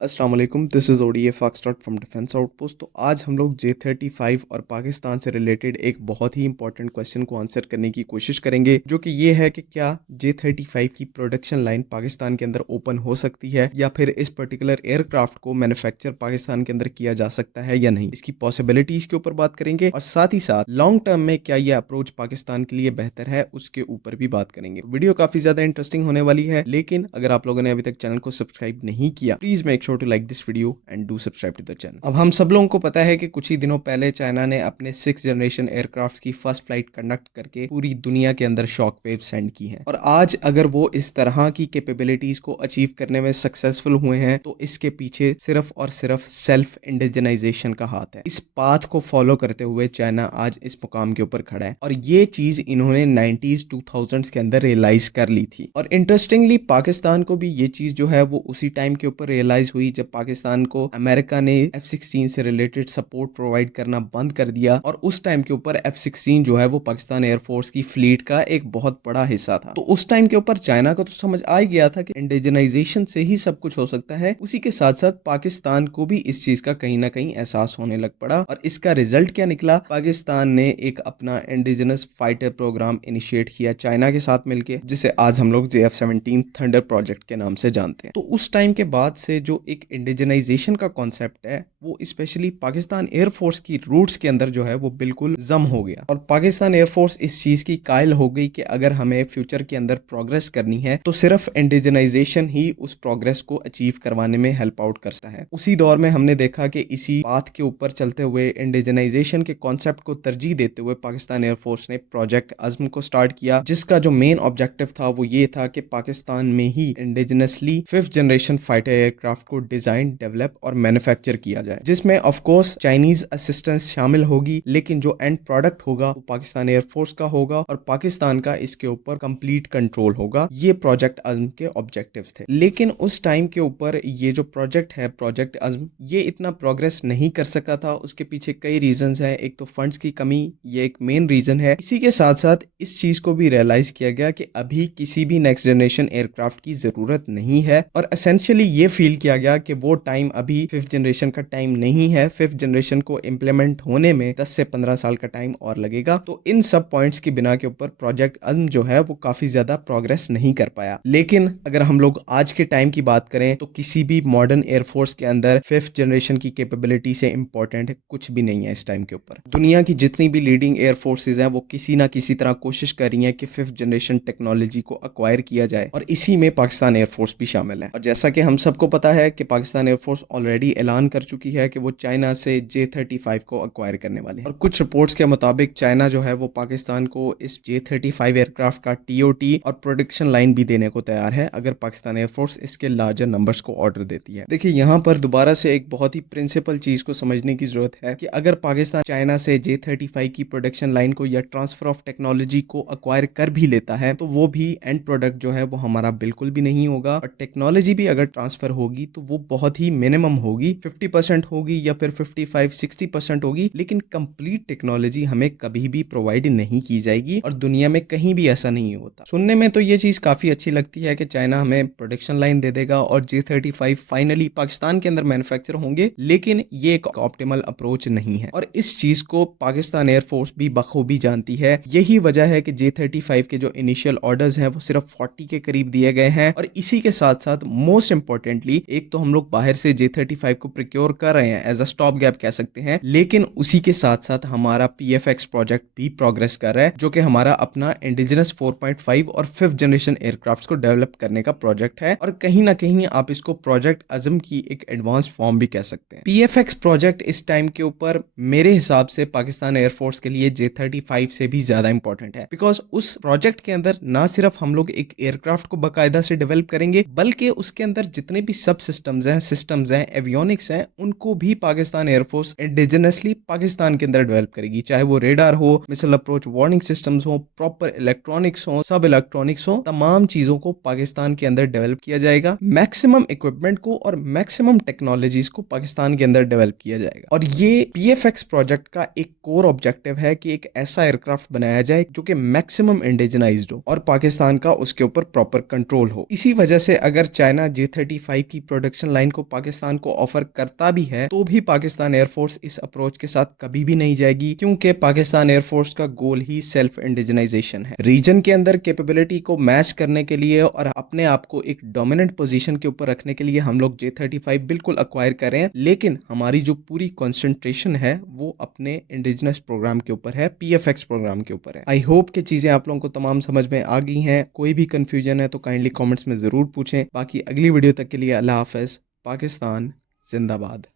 अस्सलाम वालेकुम, this is ODA foxtrot from defence outpost. तो आज हम लोग J-35 और पाकिस्तान से रिलेटेड एक बहुत ही इंपॉर्टेंट क्वेश्चन को आंसर करने की कोशिश करेंगे, जो कि ये है कि क्या J-35 की प्रोडक्शन लाइन पाकिस्तान के अंदर ओपन हो सकती है या फिर इस पर्टिकुलर एयरक्राफ्ट को मैन्युफैक्चर पाकिस्तान के अंदर किया जा सकता है या नहीं। इसकी पॉसिबिलिटीज़ के ऊपर बात करेंगे और साथ ही साथ लॉन्ग टर्म में क्या ये अप्रोच पाकिस्तान के लिए बेहतर है, उसके ऊपर भी बात करेंगे। वीडियो काफ़ी ज़्यादा इंटरेस्टिंग होने वाली है, लेकिन अगर आप लोगों ने अभी तक चैनल को सब्सक्राइब नहीं किया, please make sure to like this video and do subscribe to the channel. अब हम सब लोगों को पता है कि कुछ ही दिनों पहले चाइना ने अपने 6th जनरेशन एयरक्राफ्ट की फर्स्ट फ्लाइट कंडक्ट करके पूरी दुनिया के अंदर शॉक वेव सेंड की है। और आज अगर वो इस तरह की कैपेबिलिटीज को अचीव करने में सक्सेसफुल हुए हैं, तो इसके पीछे सिर्फ और सिर्फ सेल्फ इंडिजनाइजेशन का हाथ है। इस पाथ को फॉलो करते हुए चाइना आज इस मुकाम के ऊपर खड़ा है और ये चीज इन्होंने 90s 2000s के अंदर रियलाइज कर ली थी। और इंटरेस्टिंगली पाकिस्तान को भी ये चीज जो है वो उसी टाइम के ऊपर रियलाइज हुई जब पाकिस्तान को अमेरिका ने F-16 से रिलेटेड सपोर्ट प्रोवाइड करना बंद कर दिया। और उस टाइम के ऊपर F-16 जो है वो पाकिस्तान एयरफोर्स की फ्लीट का एक बहुत बड़ा हिस्सा था। तो उस टाइम के ऊपर चाइना को तो समझ आ गया था कि इंडिजनाइजेशन से ही सब कुछ हो सकता है। उसी के साथ साथ पाकिस्तान को भी इस चीज का कहीं ना कहीं एहसास होने लग पड़ा और इसका रिजल्ट क्या निकला। पाकिस्तान ने एक अपना इंडिजिनस फाइटर प्रोग्राम इनिशिएट किया चाइना के साथ मिलकर, जिसे आज हम लोग JF-17 थंडर प्रोजेक्ट के नाम से जानते हैं। तो उस टाइम के बाद से जो एक इंडिजनाइजेशन का कॉन्सेप्ट है वो स्पेशली पाकिस्तान एयरफोर्स की रूट्स के अंदर जो है वो बिल्कुल जम हो गया और पाकिस्तान एयरफोर्स इस चीज की कायल हो गई कि अगर हमें फ्यूचर के अंदर प्रोग्रेस करनी है तो सिर्फ इंडिजनाइजेशन ही उस प्रोग्रेस को अचीव करवाने में हेल्प आउट करता है। उसी दौर में हमने देखा कि इसी बात के ऊपर चलते हुए इंडिजनाइजेशन के कॉन्सेप्ट को तरजीह देते हुए पाकिस्तान एयरफोर्स ने प्रोजेक्ट अज़्म को स्टार्ट किया, जिसका जो मेन ऑब्जेक्टिव था वो ये था कि पाकिस्तान में ही indigenously 5th generation fighter aircraft को डिजाइन, डेवलप और मैन्युफैक्चर किया जाए, जिसमें ऑफ कोर्स चाइनीज असिस्टेंस शामिल होगी, लेकिन जो एंड प्रोडक्ट होगा वो पाकिस्तान एयरफोर्स का होगा और पाकिस्तान का इसके ऊपर कंप्लीट कंट्रोल होगा। ये प्रोजेक्ट अज़्म के ऑब्जेक्टिव्स थे। लेकिन उस टाइम के ऊपर ये जो प्रोजेक्ट है, प्रोजेक्ट अज़्म, ये इतना प्रोग्रेस नहीं कर सका था। उसके पीछे कई रीजंस हैं। एक तो फंड्स की कमी, ये एक मेन रीजन है। इसी के साथ साथ इस चीज को भी रियलाइज किया गया कि अभी किसी भी नेक्स्ट जनरेशन एयरक्राफ्ट की जरूरत नहीं है और एसेंशियली ये फील किया गया कि वो टाइम अभी 5th जनरेशन का टाइम नहीं है। 5th जनरेशन को इम्प्लीमेंट होने में 10 से 15 साल का टाइम और लगेगा। तो इन सब पॉइंट्स की बिना के ऊपर प्रोजेक्ट अज़्म जो है वो काफी ज्यादा प्रोग्रेस नहीं कर पाया। लेकिन अगर हम लोग आज के टाइम की बात करें तो किसी भी मॉडर्न एयरफोर्स के अंदर 5th जनरेशन की कैपेबिलिटी से इंपॉर्टेंट कुछ भी नहीं है। इस टाइम के ऊपर दुनिया की जितनी भी लीडिंग एयरफोर्सेज हैं वो किसी ना किसी तरह कोशिश कर रही हैं कि 5th जनरेशन टेक्नोलॉजी को अक्वायर किया जाए और इसी में पाकिस्तान एयरफोर्स भी शामिल है। और जैसा कि हम सबको पता है कि पाकिस्तान एयरफोर्स ऑलरेडी ऐलान कर चुकी है कि वो चाइना से J-35 को अक्वायर करने वाले हैं। और कुछ रिपोर्ट्स के मुताबिक चाइना जो है वो पाकिस्तान को इस J-35 एयरक्राफ्ट का TOT और प्रोडक्शन लाइन भी देने को तैयार है अगर पाकिस्तान एयरफोर्स इसके लार्जर नंबर्स को ऑर्डर देती है। देखिए, यहाँ पर दोबारा से एक बहुत ही प्रिंसिपल चीज को समझने की जरूरत है कि अगर पाकिस्तान चाइना से J-35 की प्रोडक्शन लाइन को या ट्रांसफर ऑफ टेक्नोलॉजी को अक्वायर कर भी लेता है तो वो भी एंड प्रोडक्ट जो है वो हमारा बिल्कुल भी नहीं होगा। और टेक्नोलॉजी भी अगर ट्रांसफर होगी तो वो बहुत ही मिनिमम होगी, 50% होगी या फिर 55-60% होगी, लेकिन कंप्लीट टेक्नोलॉजी हमें कभी भी प्रोवाइड नहीं की जाएगी और दुनिया में कहीं भी ऐसा नहीं होता। सुनने में तो ये चीज काफी अच्छी लगती है कि चाइना हमें प्रोडक्शन लाइन दे देगा और J-35 फाइनली पाकिस्तान के अंदर मैन्युफैक्चर होंगे, लेकिन ये एक ऑप्टिमल अप्रोच नहीं है और इस चीज को पाकिस्तान एयरफोर्स भी बखूबी जानती है। यही वजह है कि J-35 के जो इनिशियल ऑर्डर्स हैं वो सिर्फ 40 के करीब दिए गए हैं और इसी के साथ साथ मोस्ट इंपॉर्टेंटली एक तो हम लोग बाहर से J-35 को प्रिक्योर कर रहे हैं, एज अ स्टॉप गैप कह सकते हैं, लेकिन उसी के साथ साथ हमारा PFX प्रोजेक्ट भी प्रोग्रेस कर रहा है, जो कि हमारा अपना इंडिजिनस 4.5 और 5th जनरेशन एयरक्राफ्ट को डेवलप करने का प्रोजेक्ट है। और कहीं ना कहीं आप इसको प्रोजेक्ट अज़्म की एक एडवांस फॉर्म भी कह सकते हैं। PFX प्रोजेक्ट इस टाइम के ऊपर मेरे हिसाब से पाकिस्तान एयरफोर्स के लिए J-35 से भी ज्यादा इंपॉर्टेंट है, बिकॉज उस प्रोजेक्ट के अंदर ना सिर्फ हम लोग एक एयरक्राफ्ट को बाकायदा से डेवलप करेंगे, बल्कि उसके अंदर जितने भी सब सिस्टम्स हैं, एवियोनिक्स हैं, उनको भी पाकिस्तान एयरफोर्स इंडिजिनसली पाकिस्तान के अंदर डेवलप करेगी। चाहे वो रेडार हो, मिसाइल अप्रोच वार्निंग सिस्टम्स हो, प्रॉपर इलेक्ट्रॉनिक्स हो, सब इलेक्ट्रॉनिक्स हो, तमाम चीजों को पाकिस्तान के अंदर डेवलप किया जाएगा। मैक्सिमम इक्विपमेंट को और मैक्सिमम टेक्नोलॉजीज को पाकिस्तान के अंदर डेवलप किया जाएगा। और ये PFX प्रोजेक्ट का एक कोर ऑब्जेक्टिव है कि एक ऐसा एयरक्राफ्ट बनाया जाए जो कि मैक्सिमम इंडिजिनाइज्ड हो और पाकिस्तान का उसके ऊपर प्रॉपर कंट्रोल हो। इसी वजह से अगर चाइना J-35 की प्रोडक्शन लाइन को पाकिस्तान को ऑफर करता भी है तो भी पाकिस्तान एयरफोर्स इस अप्रोच के साथ कभी भी नहीं जाएगी, क्योंकि पाकिस्तान एयरफोर्स का गोल ही सेल्फ इंडिजिनाइजेशन है। रीजन के अंदर कैपेबिलिटी को मैच करने के लिए और अपने आप को एक डोमिनेंट पोजीशन के ऊपर रखने के लिए हम लोग J-35 बिल्कुल अक्वायर कर रहे हैं, लेकिन हमारी जो पूरी कंसंट्रेशन है वो अपने इंडिजिनस प्रोग्राम के ऊपर है, PFX प्रोग्राम के ऊपर है। आई होप कि चीजें आप लोगों को तमाम समझ में आ गई हैं। कोई भी कंफ्यूजन है तो काइंडली कमेंट्स में जरूर पूछें। बाकी अगली वीडियो तक के लिए अल्लाह हाफिज। पाकिस्तान जिंदाबाद।